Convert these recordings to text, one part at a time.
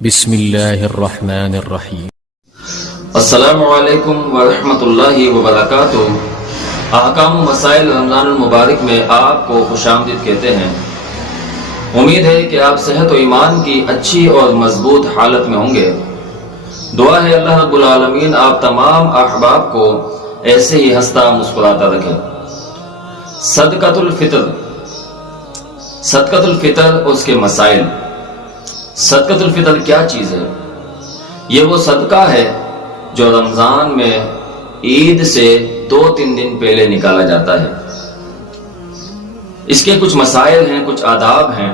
بسم اللہ الرحمن الرحیم۔ السلام علیکم ورحمۃ اللہ وبرکاتہ۔ احکام و مسائل رمضان المبارک میں آپ کو خوش آمدید کہتے ہیں۔ امید ہے کہ آپ صحت و ایمان کی اچھی اور مضبوط حالت میں ہوں گے۔ دعا ہے اللہ رب العالمین آپ تمام احباب کو ایسے ہی ہنستا مسکراتا رکھے۔ صدقۃ الفطر، صدقۃ الفطر اور اس کے مسائل۔ صدقۃ الفطر کیا چیز ہے؟ یہ وہ صدقہ ہے جو رمضان میں عید سے 2-3 دن پہلے نکالا جاتا ہے۔ اس کے کچھ مسائل ہیں، کچھ آداب ہیں،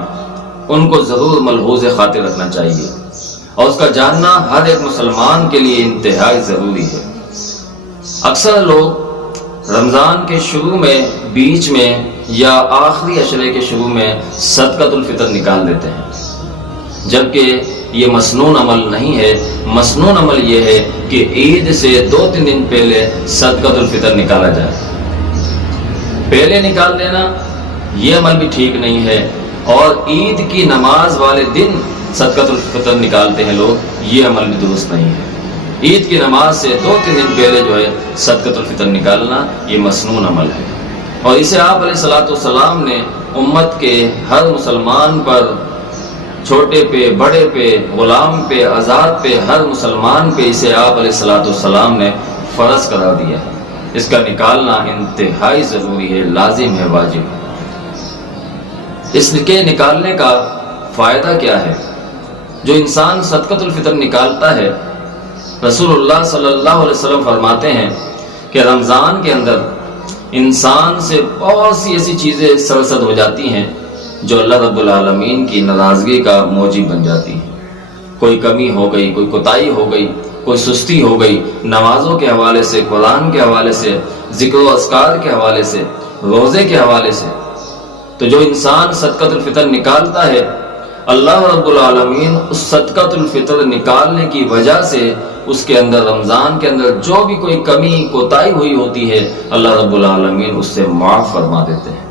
ان کو ضرور ملحوظ خاطر رکھنا چاہیے اور اس کا جاننا ہر ایک مسلمان کے لیے انتہائی ضروری ہے۔ اکثر لوگ رمضان کے شروع میں، بیچ میں یا آخری عشرے کے شروع میں صدقۃ الفطر نکال دیتے ہیں، جبکہ یہ مسنون عمل نہیں ہے۔ مسنون عمل یہ ہے کہ عید سے 2-3 دن پہلے صدقۃ الفطر نکالا جائے۔ پہلے نکال دینا یہ عمل بھی ٹھیک نہیں ہے، اور عید کی نماز والے دن صدقۃ الفطر نکالتے ہیں لوگ، یہ عمل بھی درست نہیں ہے۔ عید کی نماز سے 2-3 دن پہلے جو ہے صدقۃ الفطر نکالنا یہ مسنون عمل ہے، اور اسے آپ علیہ الصلوۃ والسلام نے امت کے ہر مسلمان پر، چھوٹے پہ، بڑے پہ، غلام پہ، آزاد پہ، ہر مسلمان پہ اسے آپ علیہ الصلوۃ والسلام نے فرض قرار دیا ہے۔ اس کا نکالنا انتہائی ضروری ہے، لازم ہے، واجب ہے۔ اس کے نکالنے کا فائدہ کیا ہے؟ جو انسان صدقۃ الفطر نکالتا ہے، رسول اللہ صلی اللہ علیہ وسلم فرماتے ہیں کہ رمضان کے اندر انسان سے بہت سی ایسی چیزیں سرزد ہو جاتی ہیں جو اللہ رب العالمین کی ناراضگی کا موجب بن جاتی ہے۔ کوئی کمی ہو گئی، کوئی کوتاہی ہو گئی، کوئی سستی ہو گئی، نمازوں کے حوالے سے، قرآن کے حوالے سے، ذکر و اذکار کے حوالے سے، روزے کے حوالے سے۔ تو جو انسان صدقۃ الفطر نکالتا ہے، اللہ رب العالمین اس صدقۃ الفطر نکالنے کی وجہ سے اس کے اندر، رمضان کے اندر جو بھی کوئی کمی کوتاہی ہوئی ہوتی ہے، اللہ رب العالمین اس سے معاف فرما دیتے ہیں۔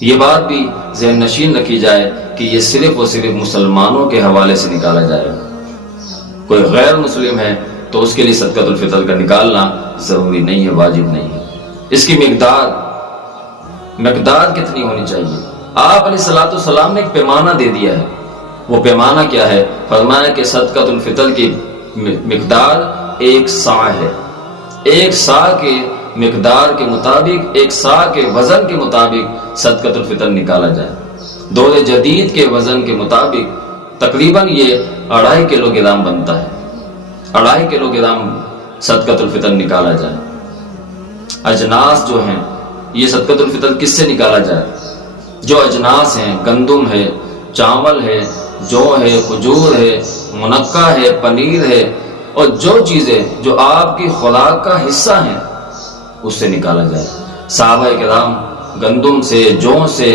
یہ بات بھی ذہن نشین رکھی جائے کہ یہ صرف اور صرف مسلمانوں کے حوالے سے نکالا جائے گا۔ کوئی غیر مسلم ہے تو اس کے لیے صدقۃ الفطر کا نکالنا ضروری نہیں ہے، واجب نہیں ہے۔ اس کی مقدار کتنی ہونی چاہیے؟ آپ علیہ الصلوۃ والسلام نے ایک پیمانہ دے دیا ہے۔ وہ پیمانہ کیا ہے؟ فرمایا کہ صدقۃ الفطر کی مقدار 1 صاع ہے۔ 1 صاع کے مقدار کے مطابق، 1 صاع کے وزن کے مطابق صدقۃ الفطر نکالا جائے۔ دور جدید کے وزن کے مطابق تقریباً یہ 2.5 کلو گرام بنتا ہے۔ 2.5 کلو گرام صدقۃ الفطر نکالا جائے۔ اجناس جو ہیں، یہ صدقۃ الفطر کس سے نکالا جائے؟ جو اجناس ہیں، گندم ہے، چاول ہے، جو ہے، کھجور ہے، منقع ہے، پنیر ہے، اور جو چیزیں جو آپ کی خوراک کا حصہ ہیں اس سے نکالا جائے۔ صحابہ کرام گندم سے، جو سے،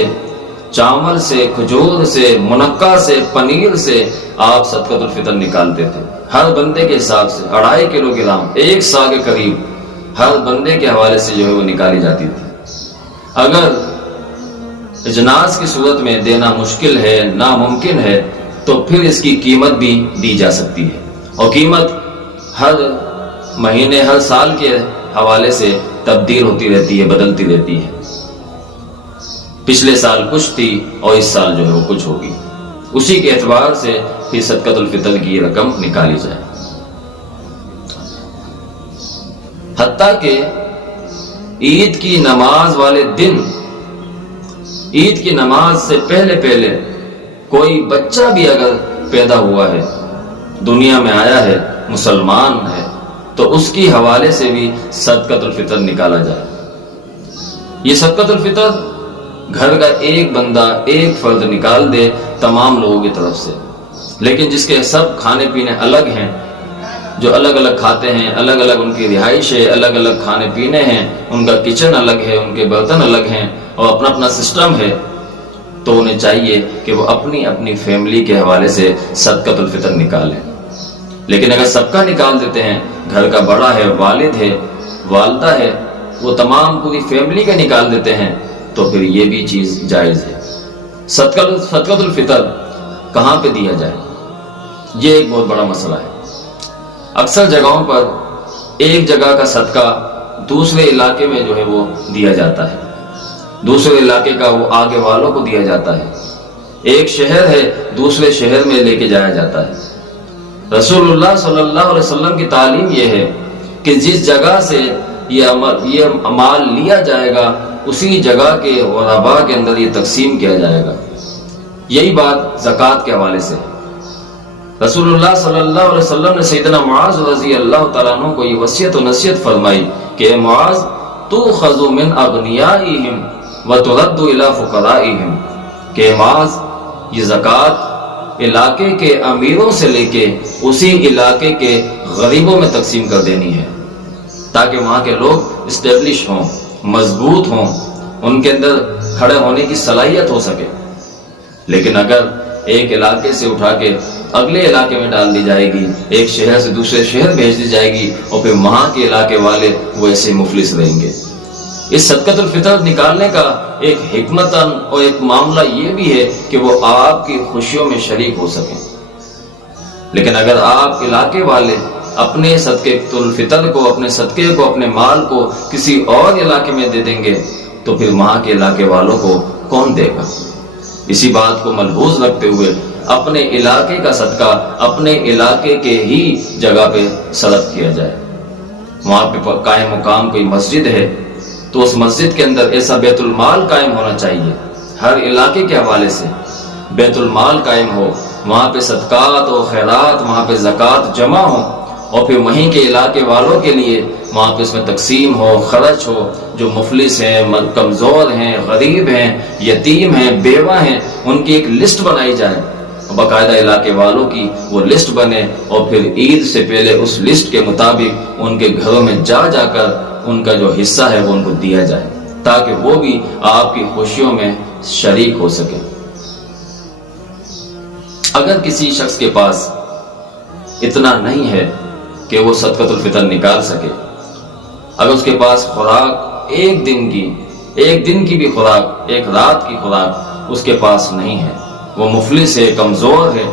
چاول سے، کھجور سے، منقع سے، پنیر سے آپ صدقۃ الفطر نکالتے تھے، ہر بندے کے حساب سے 2.5 کلو گرام، 1 صاع کے قریب ہر بندے کے حوالے سے جو ہے وہ نکالی جاتی تھی۔ اگر اجناس کی صورت میں دینا مشکل ہے، ناممکن ہے، تو پھر اس کی قیمت بھی دی جا سکتی ہے، اور قیمت ہر مہینے، ہر سال کے حوالے سے تبدیل ہوتی رہتی ہے، بدلتی رہتی ہے۔ پچھلے سال کچھ تھی اور اس سال جو ہے وہ کچھ ہوگی، اسی کے اعتبار سے پھر صدقۃ الفطر کی رقم نکالی جائے۔ حتیٰ کہ عید کی نماز والے دن، عید کی نماز سے پہلے کوئی بچہ بھی اگر پیدا ہوا ہے، دنیا میں آیا ہے، مسلمان ہے، تو اس کی حوالے سے بھی صدقۃ الفطر نکالا جائے۔ یہ صدقۃ الفطر گھر کا ایک بندہ، ایک فرد نکال دے تمام لوگوں کی طرف سے، لیکن جس کے سب کھانے پینے الگ ہیں، جو الگ الگ کھاتے ہیں، الگ الگ ان کی رہائش ہے، الگ الگ کھانے پینے ہیں، ان کا کچن الگ ہے، ان کے برتن الگ ہیں، اور اپنا اپنا سسٹم ہے، تو انہیں چاہیے کہ وہ اپنی اپنی فیملی کے حوالے سے صدقۃ الفطر نکالیں۔ لیکن اگر سب کا نکال دیتے ہیں، گھر کا بڑا ہے، والد ہے، والدہ ہے، وہ تمام پوری فیملی کا نکال دیتے ہیں، تو پھر یہ بھی چیز جائز ہے۔ صدقۃ الفطر کہاں پہ دیا جائے؟ یہ ایک بہت بڑا مسئلہ ہے۔ اکثر جگہوں پر ایک جگہ کا صدقہ دوسرے علاقے میں جو ہے وہ دیا جاتا ہے، دوسرے علاقے کا وہ آگے والوں کو دیا جاتا ہے، ایک شہر ہے دوسرے شہر میں لے کے جایا جاتا ہے۔ رسول اللہ صلی اللہ علیہ وسلم کی تعلیم یہ ہے کہ جس جگہ سے یہ مال لیا جائے گا اسی جگہ کے غرباء کے اندر یہ تقسیم کیا جائے گا۔ یہی بات زکوٰۃ کے حوالے سے رسول اللہ صلی اللہ علیہ وسلم نے سیدنا معاذ رضی اللہ تعالیٰ عنہ کو یہ وصیت و نصیحت فرمائی کہ اے معاذ تؤخذ من اغنیائہم وترد الی فقرائہم، کہ معاذ یہ زکوٰۃ علاقے کے امیروں سے لے کے اسی علاقے کے غریبوں میں تقسیم کر دینی ہے، تاکہ وہاں کے لوگ اسٹیبلش ہوں، مضبوط ہوں، ان کے اندر کھڑے ہونے کی صلاحیت ہو سکے۔ لیکن اگر ایک علاقے سے اٹھا کے اگلے علاقے میں ڈال دی جائے گی، ایک شہر سے دوسرے شہر بھیج دی جائے گی، اور پھر وہاں کے علاقے والے وہ ایسے مفلس رہیں گے۔ اس صدقۃ الفطر نکالنے کا ایک حکمتاً اور ایک معاملہ یہ بھی ہے کہ وہ آپ کی خوشیوں میں شریک ہو سکیں۔ لیکن اگر آپ علاقے والے اپنے صدقۃ الفطر کو، اپنے صدقے کو، اپنے مال کو کسی اور علاقے میں دے دیں گے تو پھر وہاں کے علاقے والوں کو کون دے گا؟ اسی بات کو ملحوظ رکھتے ہوئے اپنے علاقے کا صدقہ اپنے علاقے کے ہی جگہ پہ صرف کیا جائے۔ وہاں پہ قائم مقام کوئی مسجد ہے تو اس مسجد کے اندر ایسا بیت المال قائم ہونا چاہیے، ہر علاقے کے حوالے سے بیت المال قائم ہو، وہاں پہ صدقات و خیرات، وہاں پہ زکوٰۃ جمع ہو، اور پھر وہیں کے علاقے والوں کے لیے وہاں پہ اس میں تقسیم ہو، خرچ ہو، جو مفلس ہیں، کمزور ہیں، غریب ہیں، یتیم ہیں، بیوہ ہیں، ان کی ایک لسٹ بنائی جائے، باقاعدہ علاقے والوں کی وہ لسٹ بنے، اور پھر عید سے پہلے اس لسٹ کے مطابق ان کے گھروں میں جا جا کر ان کا جو حصہ ہے وہ ان کو دیا جائے، تاکہ وہ بھی آپ کی خوشیوں میں شریک ہو سکے۔ اگر کسی شخص کے پاس اتنا نہیں ہے کہ وہ صدقۃ الفطر نکال سکے، اگر اس کے پاس خوراک ایک دن کی بھی خوراک، ایک رات کی خوراک اس کے پاس نہیں ہے، وہ مفلس ہے، کمزور ہے،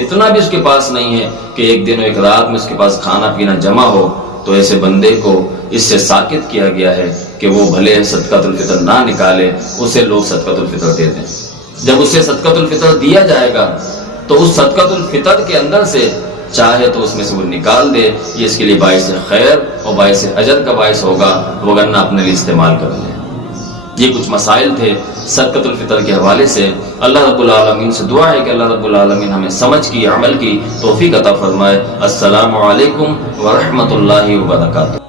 اتنا بھی اس کے پاس نہیں ہے کہ ایک دن اور ایک رات میں اس کے پاس کھانا پینا جمع ہو، تو ایسے بندے کو اس سے ساکت کیا گیا ہے کہ وہ بھلے صدقۃ الفطر نہ نکالے، اسے لوگ صدقۃ الفطر دے دیں۔ جب اسے صدقۃ الفطر دیا جائے گا تو اس صدقۃ الفطر کے اندر سے چاہے تو اس میں سے وہ نکال دے، یہ اس کے لیے باعث خیر اور باعث اجر کا باعث ہوگا، وگرنہ اپنے لیے استعمال کر لے۔ یہ کچھ مسائل تھے صدقۃ الفطر کے حوالے سے۔ اللہ رب العالمین سے دعا ہے کہ اللہ رب العالمین ہمیں سمجھ کی، عمل کی توفیق عطا فرمائے۔ السلام علیکم ورحمۃ اللہ وبرکاتہ۔